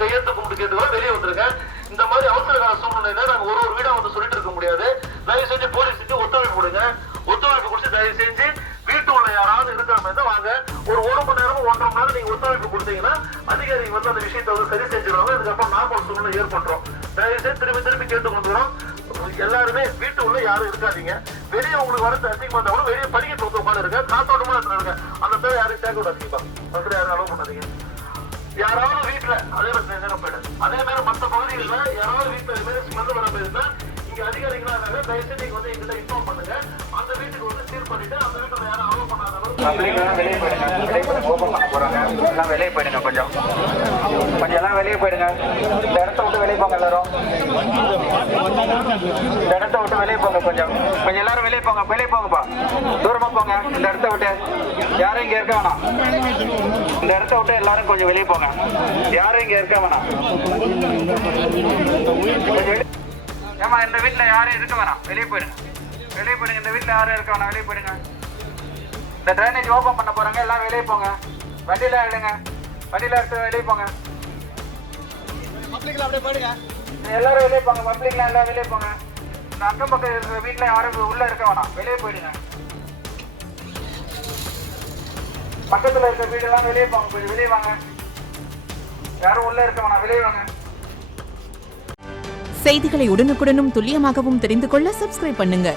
கையெழுத்து கும்பிட்டு கேட்டுக்கோ, வெளியே வந்துருங்க. இந்த மாதிரி அவசர கால சூழ்நிலையில நாங்க ஒரு வீடா வந்து சொல்லிட்டு இருக்க முடியாது. தயவு செஞ்சு போலீஸுக்கு ஒத்துழைப்பு கொடுங்க. ஒத்துழைப்பு கொடுத்து தயவு செஞ்சு வீட்டு உள்ள யாராவது இருக்கிற மாதிரி தான் வாங்க. ஒரு மணி நேரம் 1.5 மணி நேரம் நீங்க ஒத்துழைப்பு கொடுத்தீங்கன்னா அதிகாரிகள் வந்து அந்த விஷயத்தை வந்து சரி செஞ்சிருவாங்க. இதுக்கப்புறம் நாம ஒரு சூழ்நிலை ஏற்படுறோம். தயவு செய்து திருப்பி கேட்டு கொண்டுறோம். எல்லாருமே வீட்டு உள்ள யாரும் இருக்காதீங்க. வெளியே உங்களுக்கு வரது அதிகமா இருந்தா கூட வெளியே படிக்கட்டு வந்து உட்காந்து இருக்க, காத்தோட்டமா இருக்காங்க. அந்த பேர் யாரையும் சேர்க்க விடாதீங்க. அதுல யாரும் அலோவ் பண்ணாதீங்க. யாராவது வீட்டுல அதே மாதிரி நேரம் போயிடு. அதே மாதிரி மற்ற பகுதிகளில் யாராவது வீட்டுல இது மாதிரி ஸ்மெல் வர போயிருந்தா இங்க அதிகாரிகளா இருக்காங்க. தயவுசெய்து நீங்க வந்து எங்கிட்ட இன்ஃபார்ம் பண்ணுங்க. அந்த வீட்டுக்கு வந்து சீர் பண்ணிட்டு அந்த வீட்டுல யாரும் அலோவ் பண்ணாதவங்க வெளியே போயிடுங்க. ஓபன் பண்ண போறாங்க. எல்லாம் வெளியே போயிடுங்க. கொஞ்சம் எல்லாம் வெளியே போயிடுங்க. இந்த இடத்த விட்டு வெளியே போங்க. எல்லாரும் இந்த இடத்த விட்டு வெளியே போங்க. கொஞ்சம் எல்லாரும் வெளியே போங்க. வெளியே போங்கப்பா, தூரமா போங்க. இந்த இடத்த விட்டு யாரும் இங்க இருக்க வேணாம். இந்த இடத்த விட்டு எல்லாரும் கொஞ்சம் வெளியே போங்க. யாரும் இங்க இருக்க வேணாம். ஏமா இந்த வீட்டுல யாரும் இருக்க வேணாம். வெளியே போயிடுங்க. இந்த வீட்டுல யாரும் இருக்க வேணாம். வெளியே போயிடுங்க. இந்த ட்ரைனேஜ் ஓபன் பண்ண போறாங்க. எல்லாம் வெளியே போங்க. வண்டியில எடுங்க. வண்டியில எடுத்து வெளியே போங்க. எல்லாரும் வெளியே போங்க. பப்ளிக்ல எல்லாம் வெளியே போங்க. இந்த அக்கம் பக்கம் இருக்கிற வீட்டுல யாரும் உள்ள இருக்க வேணாம். வெளியே போயிடுங்க. பக்கத்துல இருக்க வீடு எல்லாம் வெளியே போங்க. கொஞ்சம் வெளியே வாங்க. யாரும் உள்ள இருக்க வேணாம். வெளியே வாங்க. செய்திகளை உடனுக்குடனும் துல்லியமாகவும் தெரிந்து கொள்ள சப்ஸ்கிரைப் பண்ணுங்க.